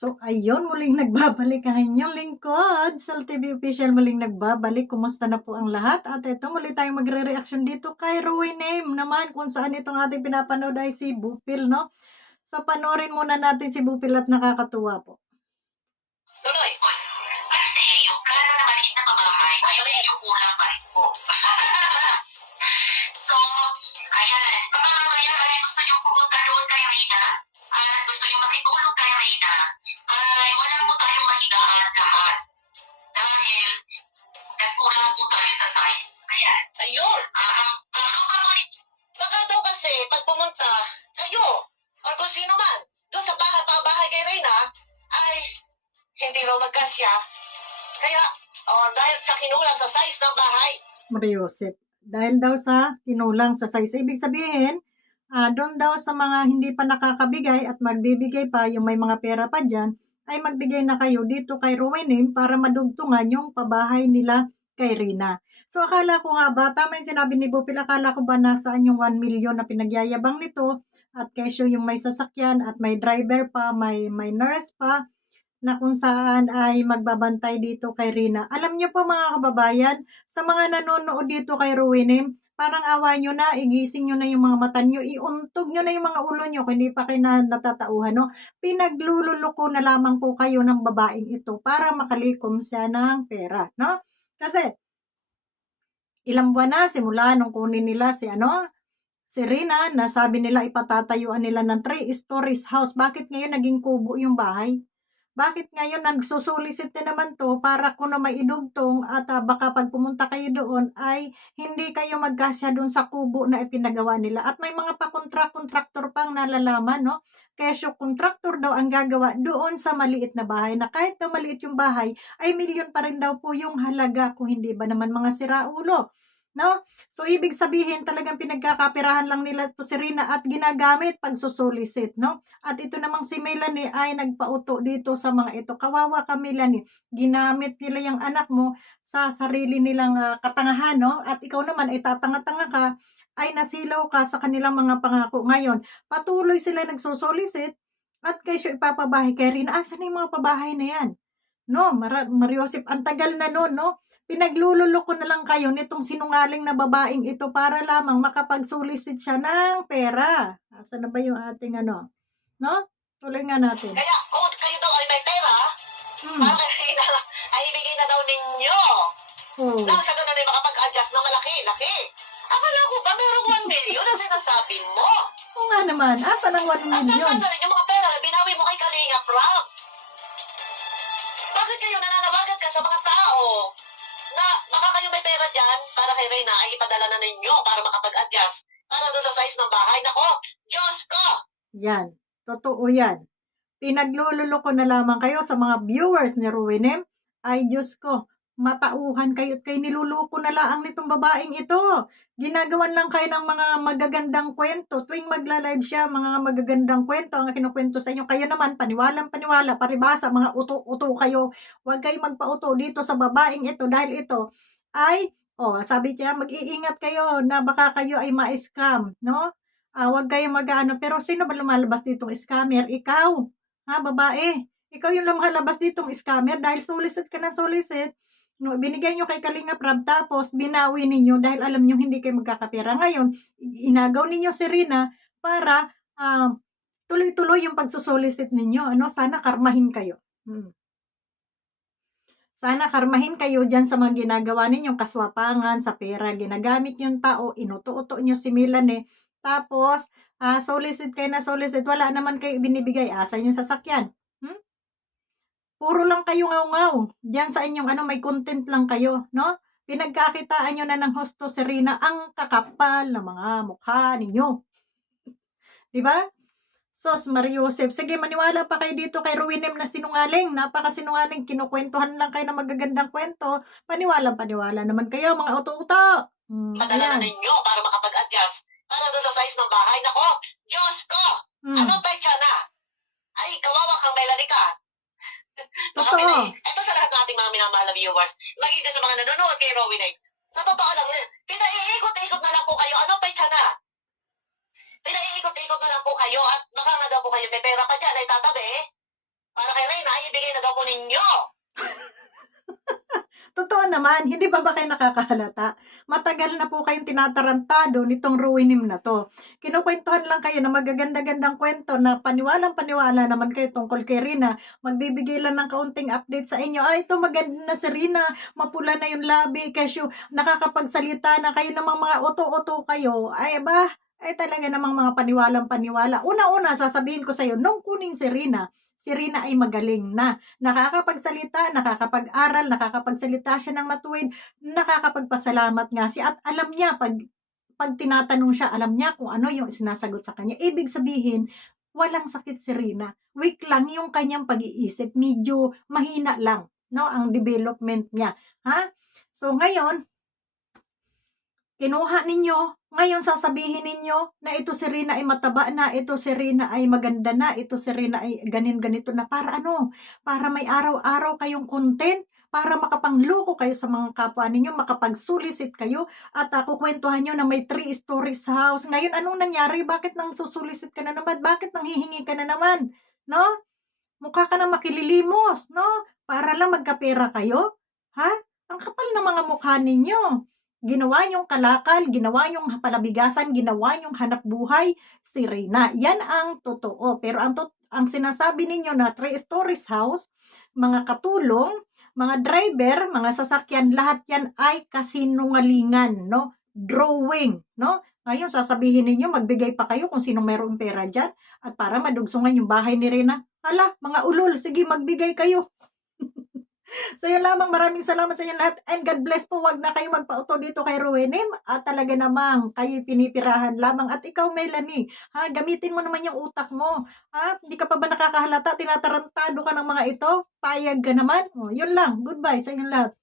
So ayun, muling nagbabalik ang inyong lingkod, Sal TV Official muling nagbabalik. Kumusta na po ang lahat? At ito muli tayong magre-reaction dito kay Roy Name naman kung saan itong ating pinapanood ay si Bupil, no? So panoorin muna natin si Bupil at nakakatuwa po. Tuloy. Ate, yung plano na maliit na pamamahay, ay medyo kulang pa rin po. So, ayan, baka mamaya ay gusto niyo pumunta doon kay Rina at gusto niyo makitulong kay Rina, ay wala po tayong mahigaan lahat. Dahil nagkulang po tayo sa size. Ayan. Ayun. Ano pa po baka daw kasi pag pumunta, kayo, o kung sino man, doon sa bahay kay Rina, ay hindi raw magkasya. Kaya, dahil sa kinulang sa size ng bahay. Mariosep. Dahil daw sa kinulang sa size. Ibig sabihin, doon daw sa mga hindi pa nakakabigay at magbibigay pa, yung may mga pera pa dyan, ay magbigay na kayo dito kay Rowenim para madugtungan yung pabahay nila kay Rina. So akala ko nga ba, tama yung sinabi ni Bupil, akala ko ba nasaan yung 1 million na pinagyayabang nito at kesyo yung may sasakyan at may driver pa, may nurse pa, na kung saan ay magbabantay dito kay Rina. Alam niyo po mga kababayan, sa mga nanonood dito kay Rowenim, parang awa nyo na, igising nyo na yung mga mata nyo, iuntog nyo na yung mga ulo nyo, kung hindi pa kayo natatauhan, no? Pinaglululoko na lamang po kayo ng babaeng ito para makalikom siya ng pera, no? Kasi, ilang buwan na, simula nung kunin nila si Rina, na sabi nila ipatatayuan nila ng 3 stories house. Bakit ngayon naging kubo yung bahay? Bakit ngayon nagsusulisit na naman to para kung na maidugtong at baka pag pumunta kayo doon ay hindi kayo magkasya doon sa kubo na ipinagawa nila. At may mga kontraktor pang nalalaman, no? Kesyo kontraktor daw ang gagawa doon sa maliit na bahay na kahit na maliit yung bahay ay milyon pa rin daw po yung halaga kung hindi ba naman mga siraulo. No? So, ibig sabihin, talagang pinagkakapirahan lang nila to si Rina at ginagamit pag susulisit, no? At ito namang si Melanie ay nagpauto dito sa mga ito. Kawawa ka, Melanie. Ginamit nila yung anak mo sa sarili nilang katangahan, no? At ikaw naman ay tatanga-tanga ka, ay nasilaw ka sa kanilang mga pangako. Ngayon, patuloy sila nagsusulisit at kayo ipapabahay kay Rina. Asan yung mga pabahay na yan? No, Mariosip, ang tagal na noon, no? Pinaglululoko na lang kayo nitong sinungaling na babaeng ito para lamang makapagsulisit siya ng pera. Asan na ba yung ating no? Tuloy nga natin. Kaya kung kayo daw ay may pera, para ay ibigay na daw ninyo. Nang sa ganun ay makapag-adjust na malaki-laki. Akala ko ba merong 1 million na sinasabi mo? Oo nga naman, asan ang 1 At million? nasaan na rin yung mga pera na binawi mo kay Kalingap Rob? Bakit kayo nananawagan ka sa mga tao na baka kayo may pera dyan para kay Reyna ay ipadala na ninyo para makapag-adjust para doon sa size ng bahay? Nako, Diyos ko! Yan, totoo yan. Pinaglululoko na lamang kayo sa mga viewers ni Ruinem. Ay Diyos ko, matauhan kayo at kayo niluloko na lang nitong babaeng ito. Ginagawan lang kayo ng mga magagandang kwento. Tuwing magla-live siya, mga magagandang kwento ang kinukwento sa inyo. Kayo naman, paniwalang-paniwala, paribasa, mga uto-uto kayo. Huwag kayo magpa-uto dito sa babaeng ito dahil ito ay, sabi niya, mag-iingat kayo na baka kayo ay ma-scam, no? Huwag kayo mag-ano. Pero sino ba lumalabas ditong scammer? Ikaw. Babae. Ikaw yung lumalabas ditong scammer dahil solicit ka ng solicit. No, binigay nyo kay Kalingap Rob tapos binawi ninyo dahil alam nyo hindi kayo magkakapera. Ngayon, inagaw ninyo si Rina para tuloy-tuloy yung pagsusolicit ninyo. Sana karmahin kayo. Sana karmahin kayo dyan sa mga ginagawa ninyong kaswapangan, sa pera, ginagamit yung tao, inuto-uto nyo si Melanie, tapos, solicit kayo na solicit, wala naman kayo binibigay, asan yung sasakyan? Puro lang kayo ngaw-ngaw, dyan sa inyong may content lang kayo, no? Pinagkakitaan nyo na ng husto si Rina, ang kakapal na mga mukha ninyo. Diba? Sos, Mariosep. Sige, maniwala pa kayo dito kay Ruinem na sinungaling. Napakasinungaling. Kinukwentuhan lang kayo ng magagandang kwento. Paniwala naman kayo, mga uto-uto. Padala na ninyo para makapag-adjust. Para doon sa size ng bahay. Nako, Diyos ko! Anong petsa na? Ay, kawawa kang Melanie ka. Totoo. Ito sa lahat ng ating mga minamahal na viewers. Maging sa mga nanonood kay Rowinek. Sa totoo lang, pinaiikot-ikot na lang po kayo. Anong petsa na? Pinaiikot-ikot na lang po kayo at baka na daw po kayo may pera pa dyan ay tatabi para kay Reyna. ninyo. Totoo naman, hindi ba kayo nakakahalata? Matagal na po kayong tinatarantado nitong ruinim na 'to. Kinukwentuhan lang kayo ng magaganda-gandang kwento na paniwalang-paniwala naman kayo tungkol kay Rina. Magbibigay lang ng kaunting update sa inyo, ito maganda na si Rina, mapula na yung labi, kesyo nakakapagsalita na, kayo namang mga uto-uto kayo. Ay ay talaga namang mga paniwalang-paniwala. Una-una sasabihin ko sa'yo, nung kunin si Rina ay magaling na. Nakakapagsalita, nakakapag-aral, nakakapagsalita siya ng matuwid, nakakapagpasalamat nga siya at alam niya pag tinatanong siya, alam niya kung ano yung sinasagot sa kanya. Ibig sabihin, walang sakit si Rina. Weak lang yung kanyang pag-iisip, medyo mahina lang, no, ang development niya, ha? So ngayon, kinuha ninyo, ngayon sasabihin ninyo na ito si Rina ay mataba na, ito si Rina ay maganda na, ito si Rina ay ganito na, para ano? Para may araw-araw kayong content, para makapangloko kayo sa mga kapwa ninyo, makapagsulisit kayo, at kukwentuhan nyo na may 3 stories house. Ngayon, anong nangyari? Bakit nang susulisit ka na naman? Bakit nang hihingi ka na naman? No? Mukha ka na makililimos, no? Para lang magkapera kayo? Ha? Ang kapal ng mga mukha ninyo. Ginawa yung kalakal, ginawa yung palabigasan, ginawa yung hanap buhay si Reyna. Yan ang totoo. Pero ang sinasabi ninyo na 3 stories house, mga katulong, mga driver, mga sasakyan, lahat yan ay kasinungalingan, no? Drawing, no? Ngayon, sasabihin ninyo, magbigay pa kayo kung sino mayroong pera dyan at para madugsungan yung bahay ni Reyna. Hala, mga ulol, sige, magbigay kayo. So yun lamang, maraming salamat sa inyo lahat and God bless po. Wag na kayo magpauto dito kay Ruenim at talaga namang kayo pinipirahan lamang. At ikaw, Melanie, gamitin mo naman yung utak mo. Hindi ka pa ba nakakahalata? Tinatarantado ka ng mga ito? Payag ka naman? Yun lang. Goodbye sa inyo lahat.